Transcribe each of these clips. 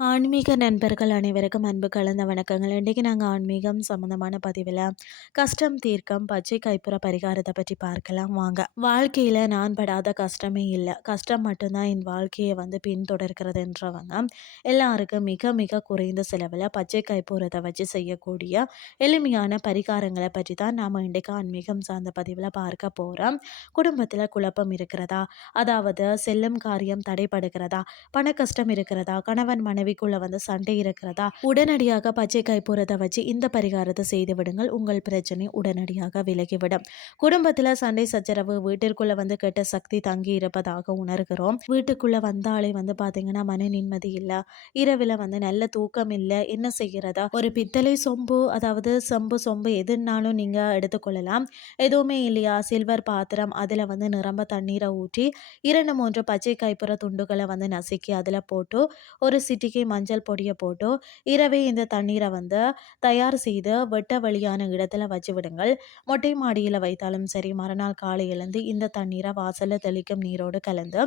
ஆன்மீக நண்பர்கள் அனைவருக்கும் அன்பு கலந்த வணக்கங்கள். இன்றைக்கி நாங்கள் ஆன்மீகம் சம்மந்தமான பதிவில் கஷ்டம் தீர்க்கம் பச்சை கைப்புற பரிகாரத்தை பற்றி பார்க்கலாம். வாங்க. வாழ்க்கையில் நான் படாத கஷ்டமே இல்லை. கஷ்டம் மட்டும்தான் என் வாழ்க்கையை வந்து பின்தொடர்கிறதுன்றவங்க. எல்லாருக்கும் மிக மிக குறைந்த செலவில் பச்சை கைப்புறத்தை வச்சு செய்யக்கூடிய எளிமையான பரிகாரங்களை பற்றி தான் நாம் இன்றைக்கு ஆன்மீகம் சார்ந்த பதிவில் பார்க்க போகிறோம் குடும்பத்தில் குழப்பம் இருக்கிறதா? அதாவது செல்லும் காரியம் தடைப்படுகிறதா பண கஷ்டம் இருக்கிறதா? கணவன் மனைவி மனைவிக்குள்ள வந்து சண்டை இருக்கிறதா உடனடியாக பச்சை கைப்புறத்தை வச்சு இந்த பரிகாரத்தை செய்து விடுங்கள். உங்கள் பிரச்சனை உடனடியாக விலகிவிடும். குடும்பத்தில் சண்டை சச்சரவு வீட்டிற்குள்ள வந்து கெட்ட சக்தி தங்கி இருப்பதாக உணர்கிறோம். வீட்டுக்குள்ள வந்தாலே வந்து பாத்தீங்கன்னா மன நிம்மதி இல்லை. இரவில் வந்து நல்ல தூக்கம் இல்லை. என்ன செய்கிறதா ஒரு பித்தளை சொம்பு அதாவது சொம்பு சொம்பு எதுனாலும் நீங்க எடுத்துக்கொள்ளலாம். எதுவுமே இல்லையா? சில்வர் பாத்திரம் அதில் வந்து நிரம்ப தண்ணீரை ஊற்றி இரண்டு மூன்று பச்சை கைப்புற துண்டுகளை வந்து நசுக்கி அதில் போட்டு ஒரு சிட்டிக்கு சிட்டிகை மஞ்சள் பொடியை போட்டு இரவே இந்த தண்ணீரை வந்து தயார் செய்து வெட்ட வழியான இடத்துல வச்சு விடுங்கள். மொட்டை மாடியில் வைத்தாலும் சரி மறுநாள் காலை எழுந்து இந்த தண்ணீரை வாசலில் தெளிக்கும் நீரோடு கலந்து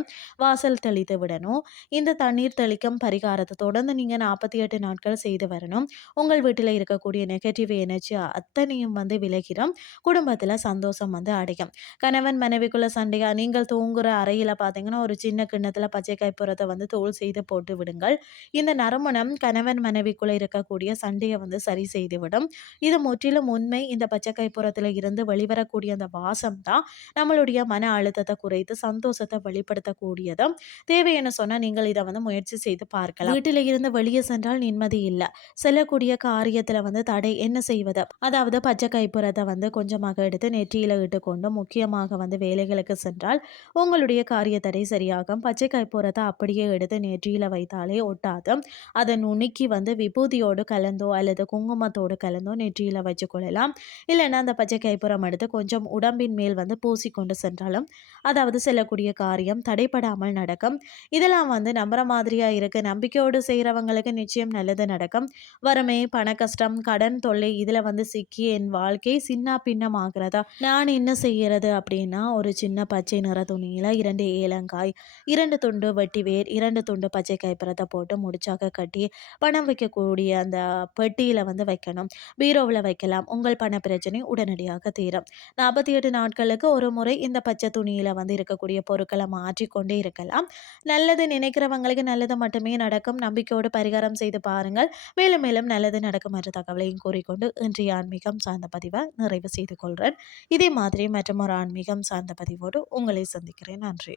வாசல் தெளித்து விடணும். இந்த தண்ணீர் தெளிக்கும் பரிகாரத்தை தொடர்ந்து நீங்கள் நாற்பத்தி எட்டு நாட்கள் செய்து வரணும். உங்கள் வீட்டில் இருக்கக்கூடிய நெகட்டிவ் எனர்ஜி அத்தனையும் வந்து விலகிடும். குடும்பத்தில் சந்தோஷம் வந்து அடையும். கணவன் மனைவிக்குள்ள சண்டையாக நீங்கள் தூங்குற அறையில் பார்த்தீங்கன்னா ஒரு சின்ன கிண்ணத்தில் பச்சை கைப்புறத்தை வந்து தோல் செய்து போட்டு விடுங்கள். இந்த நறுமணம் கணவன் மனைவிக்குள்ள இருக்கக்கூடிய சண்டையை வந்து சரி செய்துவிடும். இது முற்றிலும் உண்மை. இந்த பச்சை புறத்துல இருந்து வெளிவரக்கூடிய அந்த வாசம் தான் நம்மளுடைய மன அழுத்தத்தை குறைத்து சந்தோஷத்தை வெளிப்படுத்தக்கூடியது தேவைன்னு சொன்னால் நீங்கள் இதை வந்து முயற்சி செய்து பார்க்கலாம். வீட்டில் இருந்து வெளியே சென்றால் நிம்மதி இல்லை. செல்லக்கூடிய காரியத்தில் வந்து தடை என்ன செய்வது? அதாவது பச்சை கைப்புறத்தை வந்து கொஞ்சமாக எடுத்து நெற்றியில் இட்டுக்கொண்டு முக்கியமாக வந்து வேலைகளுக்கு சென்றால் உங்களுடைய காரிய தடை சரியாகும். பச்சை கைப்புறத்தை அப்படியே எடுத்து நெற்றியில் வைத்தாலே ஒட்டாது. அதை நுணுக்கி வந்து விபூதியோடு கலந்தோ அல்லது குங்குமத்தோடு கலந்தோ நெற்றியில் வச்சுக்கொள்ளலாம் இல்லைன்னா அந்த பச்சை கைப்புறம் எடுத்து கொஞ்சம் உடம்பின் மேல் வந்து பூசிக்கொண்டு சென்றாலும் அதாவது செல்லக்கூடிய காரியம் தடைப்படாமல் நடக்கும். இதெல்லாம் வந்து நம்புற மாதிரியாக இருக்குது நம்பிக்கையோடு செய்கிறவங்களுக்கு நிச்சயம் நல்லது நடக்கும். வறுமை பண கஷ்டம் கடன் தொல்லை இதில் வந்து சிக்கி என் வாழ்க்கை சின்ன பின்னம் ஆகிறதா? நான் என்ன செய்கிறது அப்படின்னா ஒரு சின்ன பச்சை நிற துணியில் இரண்டு ஏலங்காய் இரண்டு துண்டு வெட்டி வேர் இரண்டு துண்டு பச்சை கைப்புறத்தை போட்டு முடிச்சாக கட்டி பணம் வைக்கக்கூடிய அந்த பெட்டியில் வந்து வைக்கணும். பீரோவில் வைக்கலாம். உங்கள் பண பிரச்சனை உடனடியாக தீரும். நாற்பத்தி எட்டு நாட்களுக்கு ஒரு முறை இந்த பச்சை துணியில் வந்து இருக்கக்கூடிய பொருட்களை மாற்றிக்கொண்டே இருக்கலாம். நல்லது நினைக்கிறவங்களுக்கு நல்லது மட்டுமே நடக்கும். நம்பிக்கையோடு பரிகாரம் செய்து பாருங்கள். மேலும் மேலும் நல்லது நடக்கும் என்ற தகவலையும் கூறிக்கொண்டு இன்றைய ஆன்மீகம் சார்ந்த பதிவை நிறைவு செய்து கொள்கிறேன் இதே மாதிரி மற்றும் ஒரு ஆன்மீகம் சார்ந்த பதிவோடு உங்களை சந்திக்கிறேன். நன்றி.